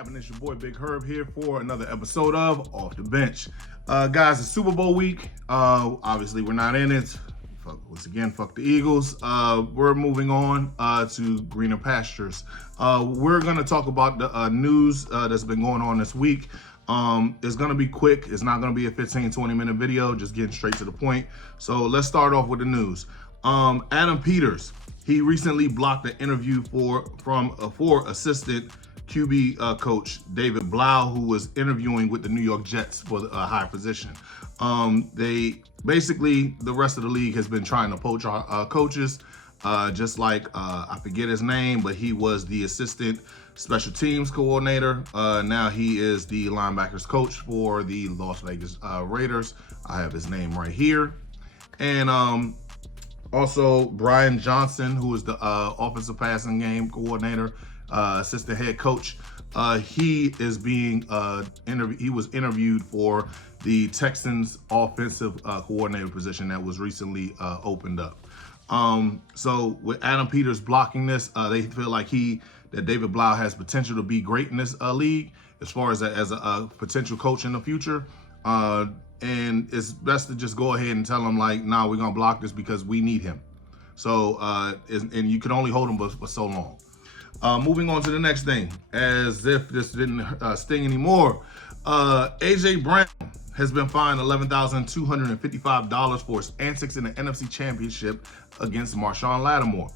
happening? It's your boy Big Herb here for another episode of Off the Bench. Guys, it's Super Bowl week. Obviously, we're not in it. Once again, fuck the Eagles. We're moving on to greener pastures. We're going to talk about the news that's been going on this week. It's going to be quick. It's not going to be a 15-20 minute video, just getting straight to the point. So let's start off with the news. Adam Peters, he recently blocked the interview for assistant QB coach David Blau, who was interviewing with the New York Jets for a high position. The rest of the league has been trying to poach our coaches, just like I forget his name, but he was the assistant special teams coordinator. Now he is the linebackers coach for the Las Vegas Raiders. I have his name right here. And also Brian Johnson, who is the offensive passing game coordinator, assistant head coach. He is being he was interviewed for the Texans offensive coordinator position that was recently opened up. So with Adam Peters blocking this, they feel like that David Blau has potential to be great in this league as far as a potential coach in the future. And it's best to just go ahead and tell him, like, nah, we're gonna block this because we need him. So and you can only hold him for so long. Moving on to the next thing, as if this didn't sting anymore, AJ Brown has been fined $11,255 for his antics in the NFC Championship against Marshawn Lattimore.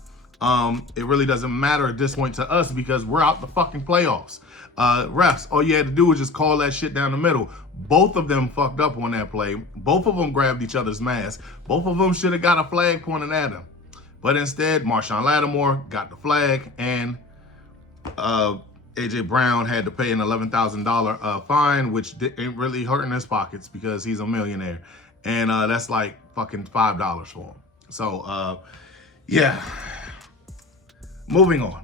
It really doesn't matter at this point to us because we're out the fucking playoffs. Refs, all you had to do was just call that shit down the middle. Both of them fucked up on that play. Both of them grabbed each other's mask. Both of them should have got a flag pointed at them. But instead, Marshawn Lattimore got the flag, and AJ Brown had to pay an $11,000 fine, which ain't really hurting his pockets because he's a millionaire. And that's like fucking $5 for him. So, yeah. Moving on.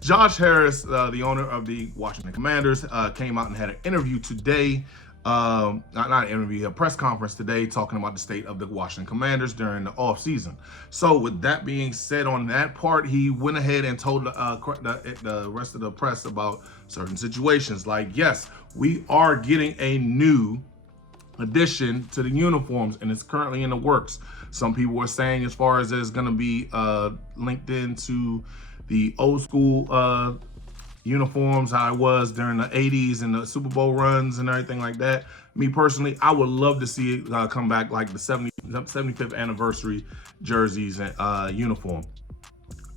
Josh Harris, the owner of the Washington Commanders, came out and had an interview today. Not an interview, a press conference today talking about the state of the Washington Commanders during the offseason. So with that being said on that part, he went ahead and told the rest of the press about certain situations. Like, yes, we are getting a new addition to the uniforms, and it's currently in the works. Some people are saying as far as it's going to be linked into the old school uniforms, how it was during the 80s and the Super Bowl runs and everything like that. Me personally, I would love to see it come back like the 75th anniversary jerseys and uniform.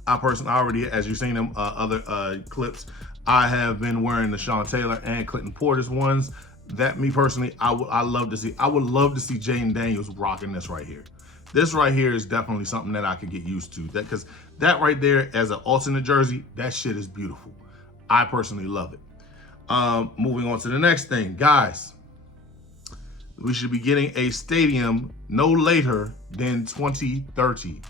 I already, as you've seen them other clips, I have been wearing the Sean Taylor and Clinton Portis ones. That, me personally, I love to see. I would love to see Jaden Daniels rocking this right here. This right here is definitely something that I could get used to. Because that right there as an alternate jersey, that shit is beautiful. I personally love it. Moving on to the next thing, guys. We should be getting a stadium no later than 2030.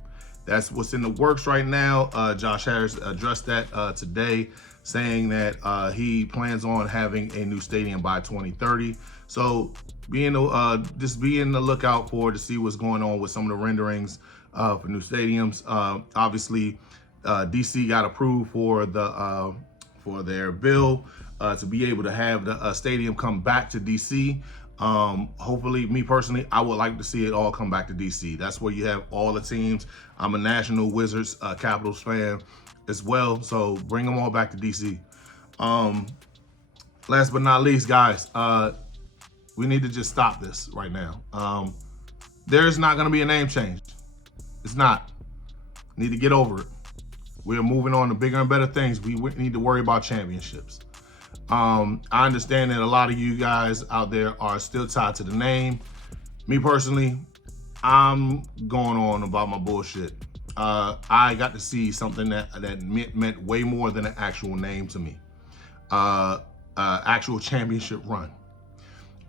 That's what's in the works right now. Josh Harris addressed that today, saying that he plans on having a new stadium by 2030. So just be in the lookout to see what's going on with some of the renderings for new stadiums. Obviously, DC got approved for their bill to be able to have the stadium come back to DC. Hopefully, me personally, I would like to see it all come back to DC. That's where you have all the teams. I'm a National Wizards, Capitals fan as well, so bring them all back to DC. Last but not least, guys, we need to just stop this right now. There's not going to be a name change. It's not. Need to get over it. We're moving on to bigger and better things. We need to worry about championships. I understand that a lot of you guys out there are still tied to the name. Me personally, I'm going on about my bullshit. I got to see something that meant way more than an actual name to me. Actual championship run.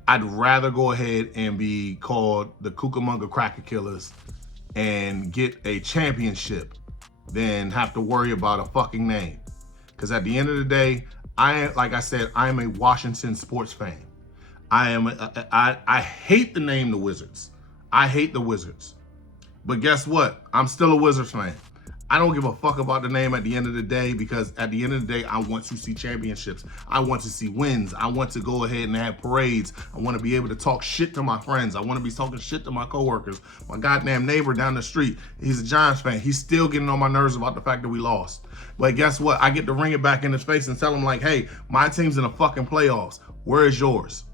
I'd rather go ahead and be called the Cucamonga Cracker Killers and get a championship than have to worry about a fucking name. Because at the end of the day, like I said, I am a Washington sports fan. I hate the name the Wizards. I hate the Wizards. But guess what? I'm still a Wizards fan. I don't give a fuck about the name at the end of the day, because at the end of the day, I want to see championships. I want to see wins. I want to go ahead and have parades. I want to be able to talk shit to my friends. I want to be talking shit to my coworkers. My goddamn neighbor down the street, he's a Giants fan. He's still getting on my nerves about the fact that we lost. But guess what? I get to ring it back in his face and tell him like, hey, my team's in the fucking playoffs. Where is yours?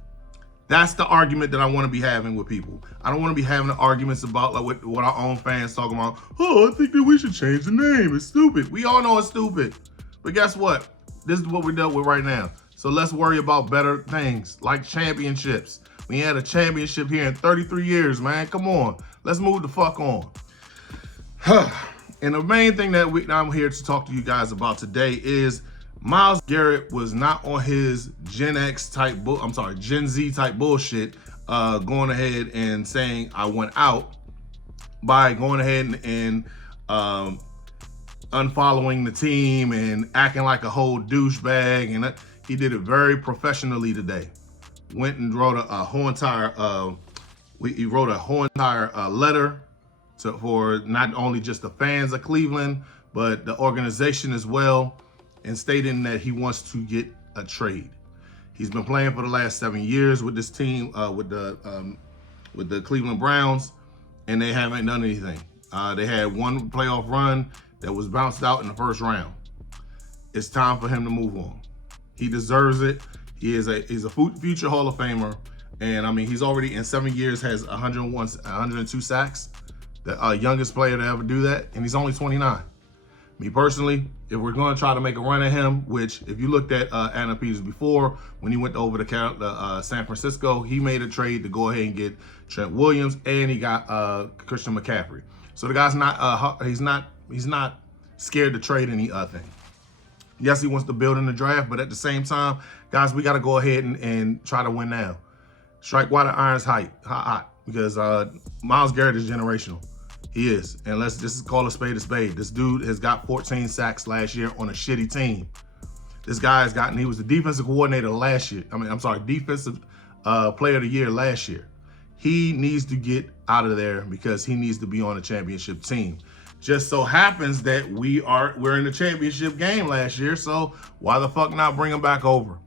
That's the argument that I want to be having with people. I don't want to be having arguments about like what our own fans talking about. Oh, I think that we should change the name. It's stupid. We all know it's stupid. But guess what? This is what we're dealt with right now. So let's worry about better things like championships. We had a championship here in 33 years, man. Come on. Let's move the fuck on. And the main thing that I'm here to talk to you guys about today is Myles Garrett was not on his Gen Z type bullshit, going ahead and saying I went out by going ahead and unfollowing the team and acting like a whole douchebag. And he did it very professionally today. Went and wrote a whole entire letter for not only just the fans of Cleveland, but the organization as well, and stating that he wants to get a trade. He's been playing for the last 7 years with this team, with the Cleveland Browns, and they haven't done anything. They had one playoff run that was bounced out in the first round. It's time for him to move on. He deserves it. He's a future Hall of Famer, and I mean he's already in 7 years has 102 sacks, the youngest player to ever do that, and he's only 29. Me personally, if we're going to try to make a run at him, which if you looked at Anna Peters before, when he went over to San Francisco, he made a trade to go ahead and get Trent Williams, and he got Christian McCaffrey. So the guy's not he's not scared to trade anything. Yes, he wants to build in the draft, but at the same time, guys, we got to go ahead and try to win now. Strike while the iron's hot, because Myles Garrett is generational. He is. And let's just call a spade a spade. This dude has got 14 sacks last year on a shitty team. This guy he was the defensive coordinator last year. Defensive player of the year last year. He needs to get out of there because he needs to be on a championship team. Just so happens that we're in the championship game last year, so why the fuck not bring him back over?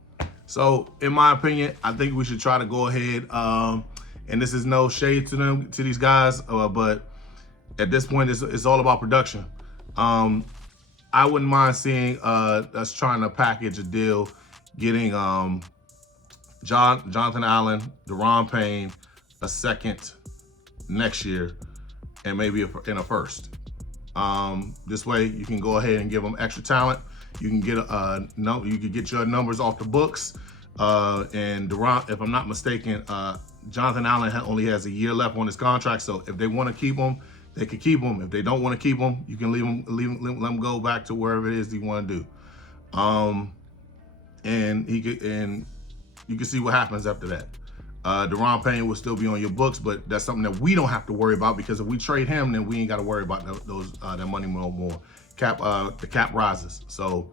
So in my opinion, I think we should try to go ahead, and this is no shade to these guys, but at this point, it's all about production. I wouldn't mind seeing us trying to package a deal, getting Jonathan Allen, Daron Payne, a second next year, and maybe in a first. This way, you can go ahead and give them extra talent. You can get you can get your numbers off the books. And Daron, if I'm not mistaken, Jonathan Allen only has a year left on his contract. So if they want to keep him, they could keep him. If they don't want to keep him, you can let him go back to wherever it is you want to do. And you can see what happens after that. Daron Payne will still be on your books, but that's something that we don't have to worry about, because if we trade him, then we ain't got to worry about that money no more. The cap rises. So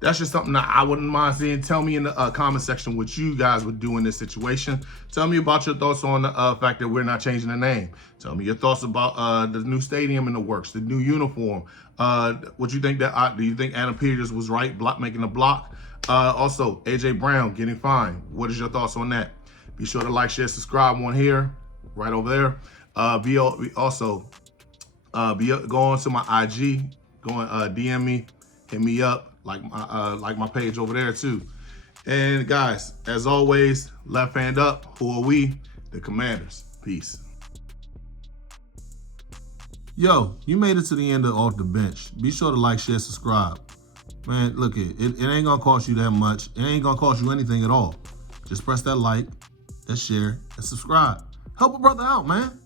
that's just something that I wouldn't mind seeing. Tell me in the comment section what you guys would do in this situation. Tell me about your thoughts on the fact that we're not changing the name. Tell me your thoughts about the new stadium in the works, the new uniform. What you think do you think Anna Peters was right making a block? Also, AJ Brown getting fined. What is your thoughts on that? Be sure to like, share, subscribe on here, right over there. Go on to my IG, DM me, hit me up. Like my page over there too. And guys, as always, left hand up. Who are we? The Commanders. Peace. Yo, you made it to the end of Off the Bench. Be sure to like, share, subscribe. Man, look, it ain't gonna cost you that much. It ain't gonna cost you anything at all. Just press that like, that share, and subscribe. Help a brother out, man.